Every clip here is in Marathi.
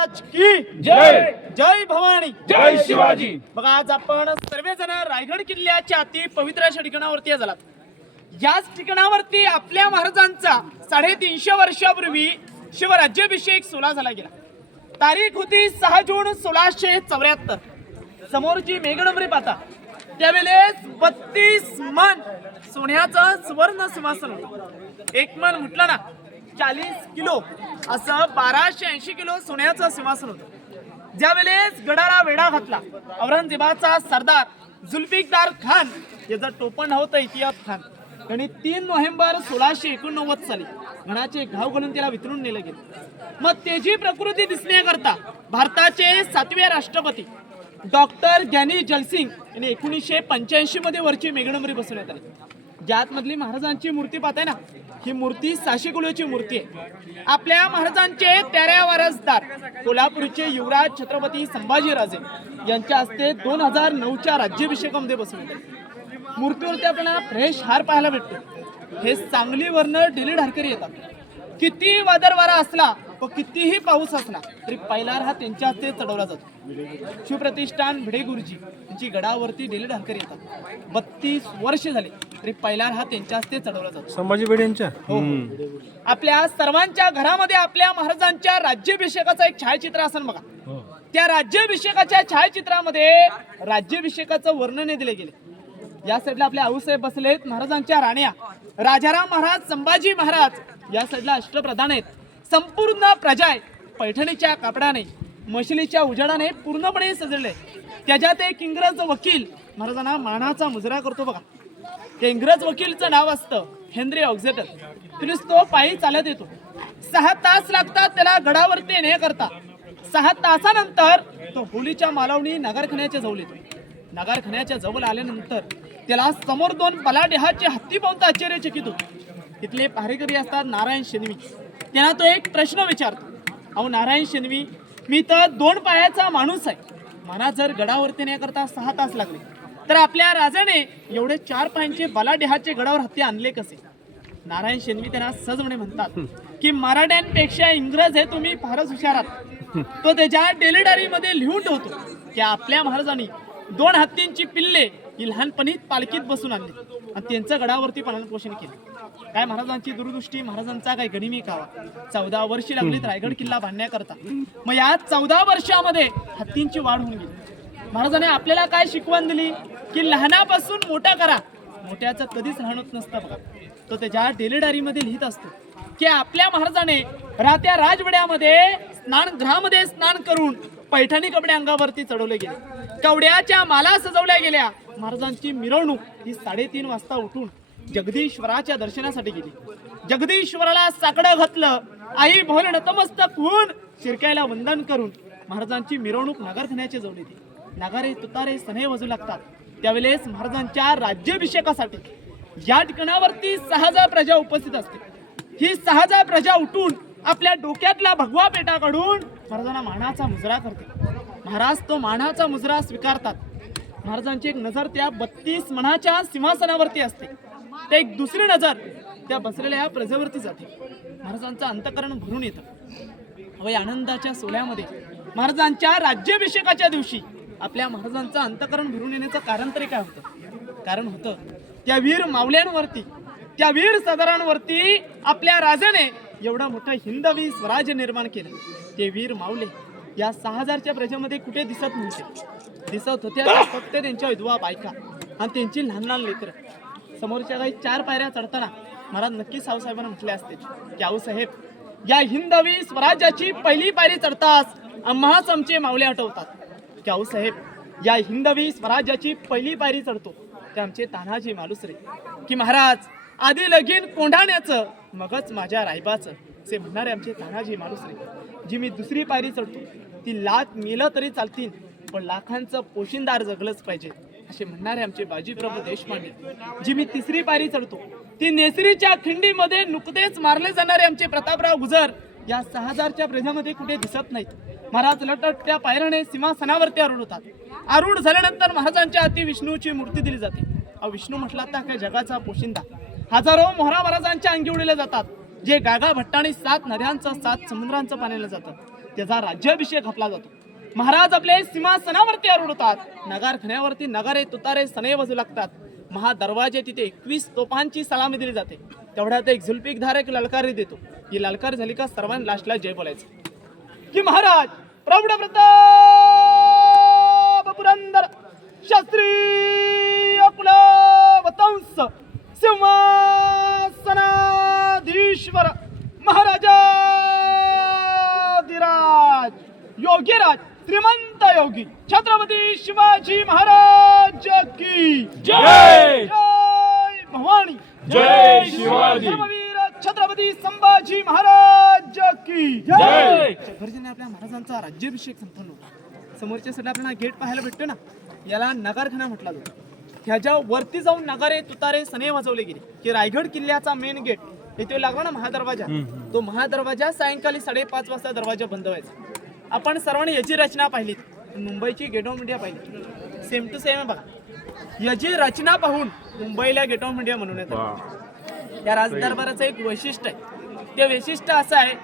महाराज की जय. जय भवानी. जय शिवाजी. बघा, आज आपण सर्वजण रायगड किल्ल्याच्या अति पवित्र अशा ठिकाणावरती आलात. याच ठिकाणावरती आपल्या महाराजांचा 350 वर्षापूर्वी शिवराज्याभिषेक सोहळा झाला गेला. तारीख होती 6 जून 1674. समोरची मेघडंबरी पाहता त्यावेळेस 32 मन सोन्याचं सुवर्ण सिंहासन होतं. एक मन म्हटलं ना 40 किलो, असं 1280 किलो सोन्याचं सिंहासन होतं. ज्या वेळेस गडाला वेढा घातला औरंगजेबाचा सरदार जुल्फिकार खान, याचं टोपण होतं इतियाब खान, आणि 3 नोव्हेंबर 1689 साली गडाचे घाव घालून त्याला वितरून नेलं गेलं. मग त्याची प्रकृती दिसण्याकरता भारताचे 7वे राष्ट्रपती डॉक्टर ज्ञानी जलसिंग यांनी 1985 मध्ये वरची मेघडंबरी बसवण्यात आली. ज्यात मधली महाराजांची मूर्ती पाहताय ना, ही मूर्ती 600 किलोची मूर्ती आहे. आपल्या महाराजांचे तेऱ्या वारसदार कोल्हापूरचे युवराज छत्रपती संभाजीराजे यांच्या हस्ते 2009च्या राज्याभिषेकामध्ये बसवण्यात आली. मूर्तीवरती आपल्याला फ्रेश हार पाहायला भेटतो. हे सांगलीवरनं डेली ढारकरी येतात. किती वादळ वारा असला व कितीही पाऊस असला तरी पहिला हार हा त्यांच्या हस्ते चढवला जातो. शिवप्रतिष्ठान भिडे गुरुजी यांची गडावरती डेली ढारकरी येतात. 32 वर्ष झाले तरी पहिला हार हा त्यांच्या हस्ते चढवला जातो. संभाजी भिडे यांच्या आपल्या सर्वांच्या घरामध्ये आपल्या महाराजांच्या राज्याभिषेकाचं एक छायाचित्र असेल बघा. त्या राज्याभिषेकाच्या छायाचित्रामध्ये राज्याभिषेकाचं वर्णन दिले गेले. या साईडला आपल्या आऊसाहेब बसलेत, महाराजांच्या राण्या राजाराम महाराज, संभाजी महाराज. या साईडला अष्टप्रधान आहेत. संपूर्ण प्रजा आहे पैठणीच्या कापडाने, मशिलीच्या उजाडाने पूर्णपणे सजले. त्याच्यात एक इंग्रज वकील महाराजांना मानाचा मुजरा करतो बघा. त्या इंग्रज वकीलचं नाव असतं हेनरी ऑक्झेटर. प्लीज तो पायी चालत येतो. 6 तास लागतात त्याला गडावरती येण्याकरता. 6 तासानंतर तो होलीच्या मालवणी नगरखान्याच्या जवळ येतो. नगरखान्याच्या जवळ आल्यानंतर त्याला समोर 2 बलाढ्याचे हत्ती पाहून आश्चर्यचकित होतो. तिथले पहारेकरी असतात नारायण शेनवी. त्यांना तो एक प्रश्न विचारतो, अहो नारायण शेनवी, मी तर 2 पायाचा माणूस आहे, मला जर गडावरती येण्याकरता 6 तास लागले तर आपल्या राजाने एवढे 4 पायांचे बलाढ्याचे गडावर हत्ती आणले कसे? नारायण शेनवी त्यांना सहजपणे म्हणतात की मराठ्यांपेक्षा इंग्रज हे तुम्ही फारच हुशार आहात. तो त्याच्या डेलीडायरीमध्ये लिहून ठेवतो की आपल्या महाराजांनी 2 हत्तींची पिल्ले ही लहानपणी पालखीत बसून आणली आणि त्यांचं गडावरती पालनपोषण केलं. काय महाराजांची दूरदृष्टी, महाराजांचा काय गनिमी कावा. 14 वर्षी लागलीत रायगड किल्ला बांधण्याकरता. मग या 14 वर्षामध्ये हत्तींची वाढ होऊन गेली. महाराजांनी आपल्याला काय शिकवण दिली की लहानापासून मोठा करा. मोठ्याचं कधीच लहान होत नसतं बघा. तो त्याच्या डेली डायरीमध्ये लिहित असतो की आपल्या महाराजाने रात्या राजवाड्यामध्ये स्नानगृहामध्ये स्नान करून पैठणी कपडे अंगावरती चढवले गेले. कवड्याच्या माला सजवल्या गेल्या. महाराजांची मिरवणूक ही 3:30 वाजता उठून जगदीश्वराच्या दर्शनासाठी गेली. जगदीश्वराला साकडं घातलं. आई भोर नतमस्तक होऊन शिरकायला वंदन करून महाराजांची मिरवणूक नगरखान्याच्या जवळ येते. नगारे तुतारे सनई वाजू लागतात. त्यावेळेस महाराजांच्या राज्याभिषेकासाठी या ठिकाणावरती 6,000 प्रजा उपस्थित असते. ही 6,000 प्रजा उठून आपल्या डोक्यातला भगवा पेटा काढून महाराजांना मानाचा मुजरा करते. महाराज तो मानाचा मुजरा स्वीकारतात. महाराजांची एक नजर त्या 32 मनाच्या सिंहासनावरती असते. ते एक दुसरी नजर त्या बसलेल्या प्रजेवरती जाते. महाराजांचं अंतःकरण भरून येतं. या आनंदाच्या सोहळ्यामध्ये महाराजांच्या राज्याभिषेकाच्या दिवशी आपल्या महाराजांचं अंतःकरण भरून येण्याचं कारण तरी काय होतं? कारण होतं त्या वीर मावल्यांवरती, त्या वीर सरदारांवरती आपल्या राजाने एवढा मोठा हिंदवी स्वराज्य निर्माण केलं. ते वीर मावले या 6,000च्या प्रजेमध्ये कुठे दिसत नव्हते. दिसत होत्या फक्त त्यांच्या विधवा बायका आणि त्यांची लहान लहान लेकरं. समोरच्या काही 4 पायऱ्या चढताना महाराज नक्कीच आऊसाहेबांना म्हटले असते की आऊसाहेब, या हिंदवी स्वराज्याची पहिली पायरी चढताच आम्हाच आमचे मावले आठवतात. की आऊसाहेब, या हिंदवी स्वराज्याची पहिली पायरी चढतो ते आमचे तान्हाजी मालुसरे. की महाराज, आधी लगीन कोंढाण्याचं मगच माझ्या रायबाचं, असे म्हणणारे आमचे तान्हाजी मालुसरे. जी मी दुसरी पायरी चढतो ती लाख मेलं तरी चालतील पण लाखांचं पोशिंदार जगलंच पाहिजे, असे म्हणणारे आमचे बाजीप्रभू देशपांडे. जी मी तिसरी पायरी चढतो ती नेसरीच्या खिंडीमध्ये नुकतेच मारले जाणारे आमचे प्रतापराव गुजर या 6,000च्या प्रजेमध्ये कुठे दिसत नाहीत. महाराज लटट त्या पायऱ्याने सिंहासनावरती आरूढ होतात. आरूढ झाल्यानंतर महाराजांच्या हाती विष्णूची मूर्ती दिली जाते. विष्णू म्हटला तर काय जगाचा पोशिंदा. हजारो मोहरा महाराजांच्या अंगी उडले जातात. जे गागा भट्टाने 7 नद्यांचं 7 समुद्रांचं पाण्याला जातं. त्याचा राज्याभिषेक घातला जातो. महाराज आपले सिंहासनावरती आरूढ होतात. नगारखान्यावरती नगारे तुतारे सनई वाजू लागतात. महादरवाजे तिथे 21 तोफांची सलामी दिली जाते. तेवढ्यात एक झुल्फिकधार एक ललकारी देतो. ही ललकार झाली का सर्वांनी लास्टला जय बोलायचं की महाराज प्रौढ प्रताप पुरंदर शास्त्री कुलवतंस सिंहासनाधीश्वर महाराजाधिराज योगीराज श्रीमंत योगी छत्रपती शिवाजी महाराज की जय जय भवानी जय शिवाजी धर्मवीर छत्रपती संभाजी महाराज की जय. गर्जने आपल्या महाराजांचा राज्याभिषेक संपन्न होता. समोरच्या साईडला आपल्याला गेट पाहायला भेटतो ना, याला नगारखाना म्हटला जातो. ह्याच्या वरती जाऊन नगारे तुतारे सने वाजवले गेले की रायगड किल्ल्याचा मेन गेट इथे लागला ना महादरवाजा. तो महादरवाजा सायंकाळी 5:30 वाजता दरवाजा बंद व्हायचा. आपण सर्वांनी याची रचना पाहिली. मुंबईची गेट ऑफ इंडिया पाहिली. सेम टू सेम आहे बघा. याची रचना पाहून मुंबईला गेट ऑफ इंडिया म्हणून या राजदरबाराचं एक वैशिष्ट्य आहे. ते वैशिष्ट्य असं आहे,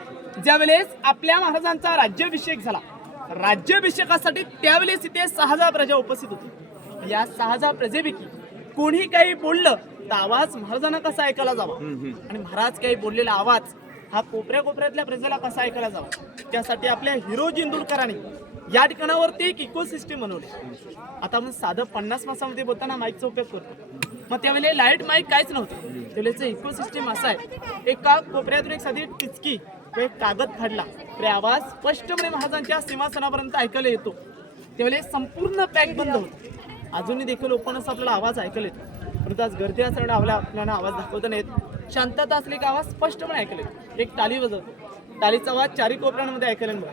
ज्या वेळेस आपल्या महाराजांचा राज्याभिषेक झाला, राज्याभिषेकासाठी त्यावेळेस इथे 6,000 प्रजा उपस्थित होती. या 6,000 प्रजेपैकी कोणी काही बोललं तर आवाज महाराजांना कसा ऐकायला जावा आणि महाराज काही बोललेला आवाज हा कोपऱ्यातल्या प्रजेला कसा ऐकायला जावा, त्यासाठी आपल्या हिरो इंदुरकरांनी या ठिकाणावरती एक इकोसिस्टीम बनवली. आता आपण साधं 50 मासामध्ये बोलताना माईकचा उपयोग करतो, मग त्यावेळेला लाईट माईक काहीच नव्हतं. त्यावेळेचं इकोसिस्टीम असं आहे, एका कोपऱ्यातून एक साधी टिचकी एक कागद फाडला तरी आवाज स्पष्टपणे महाराजांच्या सिंहासनापर्यंत ऐकायला येतो. त्यावेळेस संपूर्ण पॅक बंद होतो. अजूनही देखील ओपन असं आपल्याला आवाज ऐकायला येतो. परंतु आज गर्दी असल्याने आपल्याला आवाज दाखवता नाहीत. शांतता असली का आवाज स्पष्टपणे ऐकायला येतो. एक टाळी वाजवतो, टाळीचा आवाज चारही कोपऱ्यांमध्ये ऐकायला मिळतो.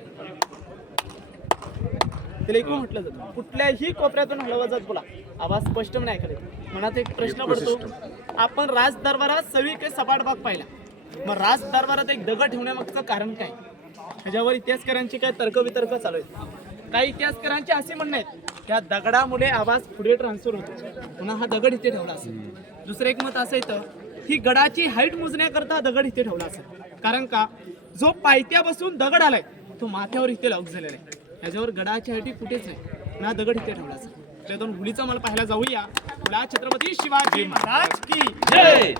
त्याला इको म्हटलं जातं. कुठल्याही कोपऱ्यातून हलवा बोला, आवाज स्पष्टपणे ऐकायला येतो. मनात एक प्रश्न पडतो, आपण राज दरबारात सगळीकडे सपाट भाग पाहिला, मग राज दरबारात एक दगड ठेवण्यामागचं कारण काय? ह्याच्यावर इतिहासकारांची काय तर्कवितर्क चालू आहेत. काही इतिहासकारांचे असे म्हणणे आहेत, त्या दगडामुळे आवाज पुढे ट्रान्सफर होतो, पुन्हा हा दगड इथे ठेवला असेल. दुसरं एक मत असं येतं की गडाची हाईट मोजण्याकरता दगड इथे ठेवला असेल. कारण का, जो पायथ्यापासून दगड आलाय तो माथ्यावर इथे लॉक झालेला आहे. ह्याच्यावर गडाची हाईट कुठेच आहे, पुन्हा दगड इथे ठेवला असेल. त्यातून हुलीचा मला पाहायला जाऊया. हुला छत्रपती शिवाजी महाराज की जय.